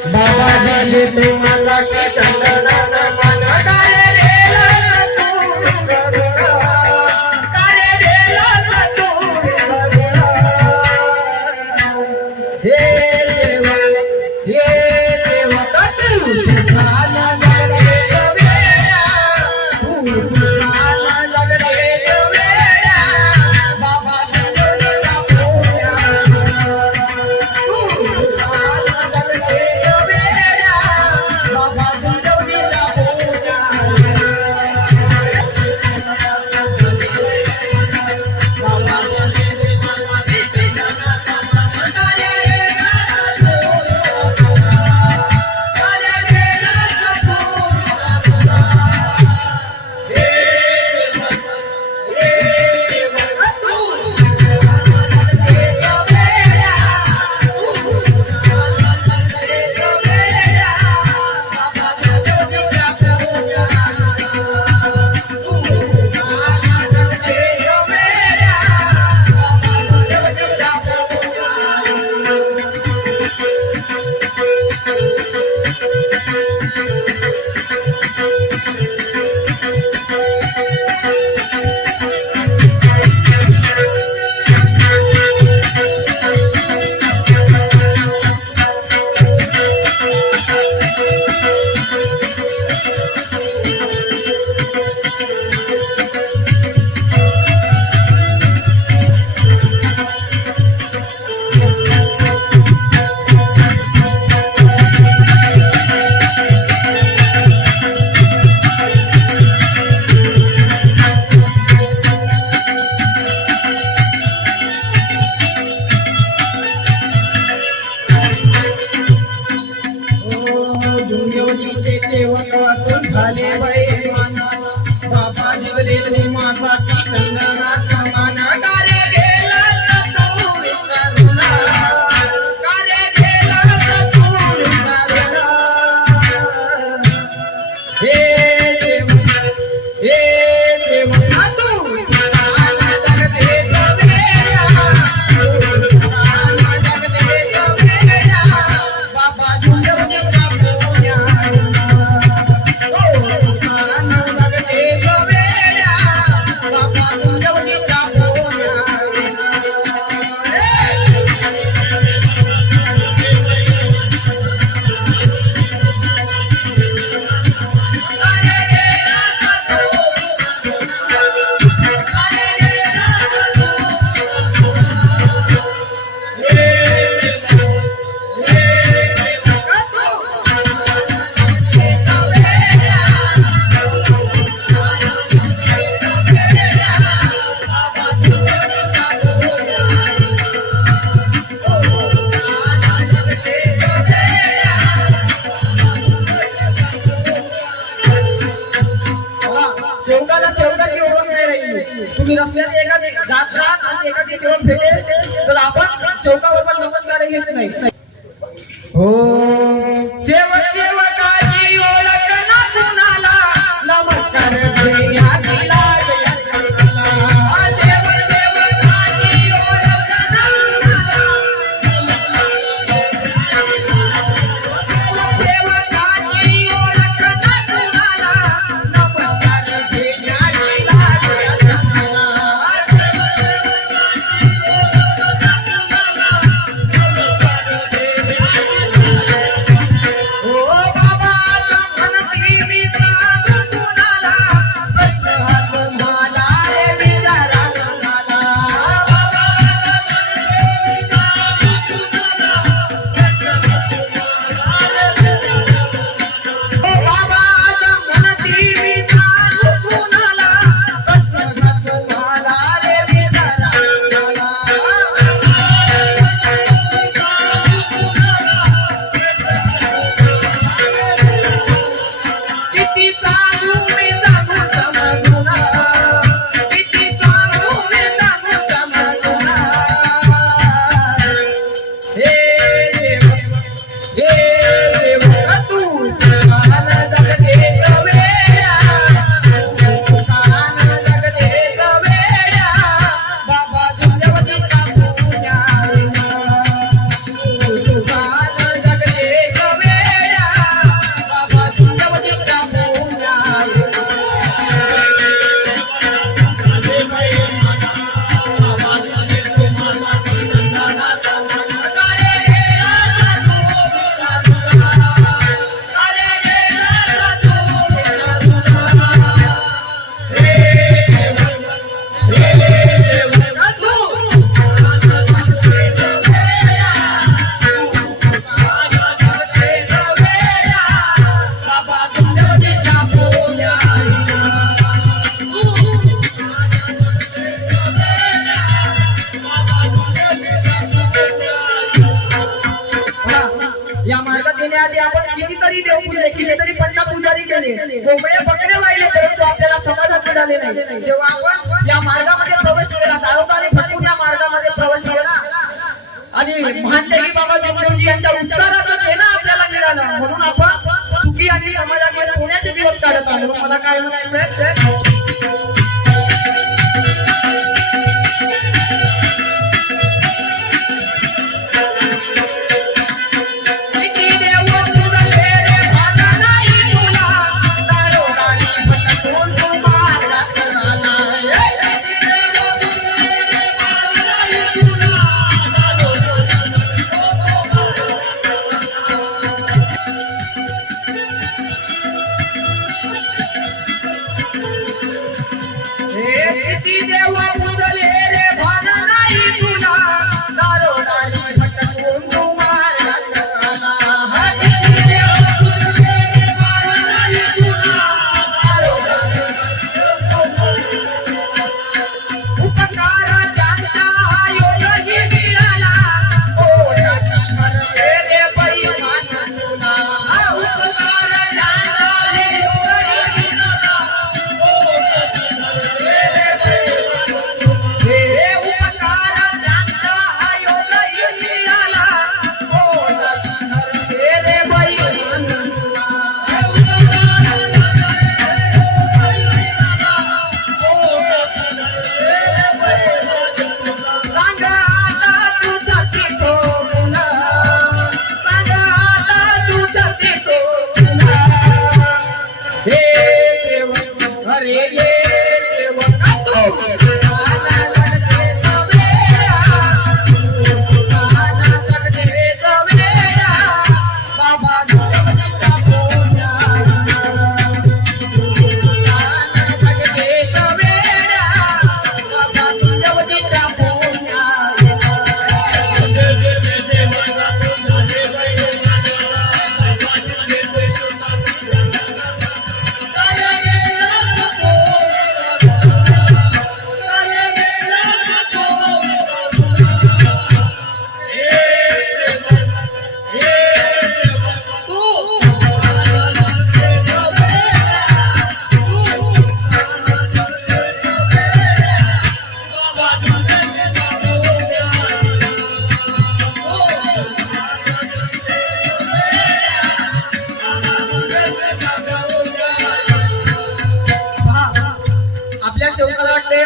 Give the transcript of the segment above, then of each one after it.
बाबाजी तुम्हाला चंदन मन तारे रेला तू तारे रेला तू हे देवा हे देवा तू सुखाना लगले वेळा तू सुखाना लगले वेळा बाबाजी तुला पूजा तू सुखाना लगले वेळा बाबाजी तुला पूजा तुम्ही रस्त्यात एखादी जात राहत आणि एखादी सेवक भेटेल तर आपण सेवकाबरोबर नमस्कार घेत नाही हो सेवक सेवकाची ओळख ना कुणाला नमस्कार घ्या दिला आधी आपण कितीतरी देवपूजा कितीतरी पंडा पुजारी केले कोंबड्या बकऱ्या वाहिले परंतु आपल्याला समाजात मिळाले नाही जेव्हा आपण या मार्गामध्ये प्रवेश केला दारोदारी भटकून या मार्गामध्ये प्रवेश केला आणि महानदेवी बाबा जोगदंडी यांच्या उच्चाराचा देणं आपल्याला मिळालं म्हणून आपण सुखी आणि समाजामध्ये सोन्याचे दिवस काढत आहोत मला काय म्हणायचंय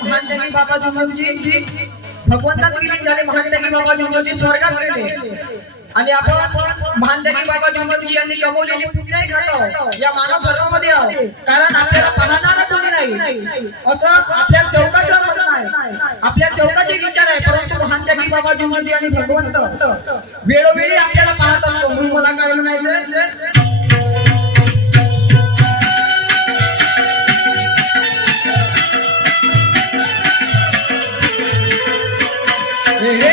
महानदेवी बाबा जोगदंडी भगवंतात विलीन झाले महानदेवी बाबा जोगदंडी स्वर्गात गेले आणि आपण महानदेवी बाबा जोगदंडी यांनी कमवलेली पुण्यही खातो या मानव धर्मामध्ये आहोत कारण आपल्याला पाहणारा कोणी नाही असं आपल्या सेवकाचं म्हणणं आहे आपल्या सेवकाचे विचार आहे परंतु महानदेवी बाबा जोगदंडी आणि भगवंत वेळोवेळी आपल्याला पाहत असतो म्हणून मला काय म्हणायचं हे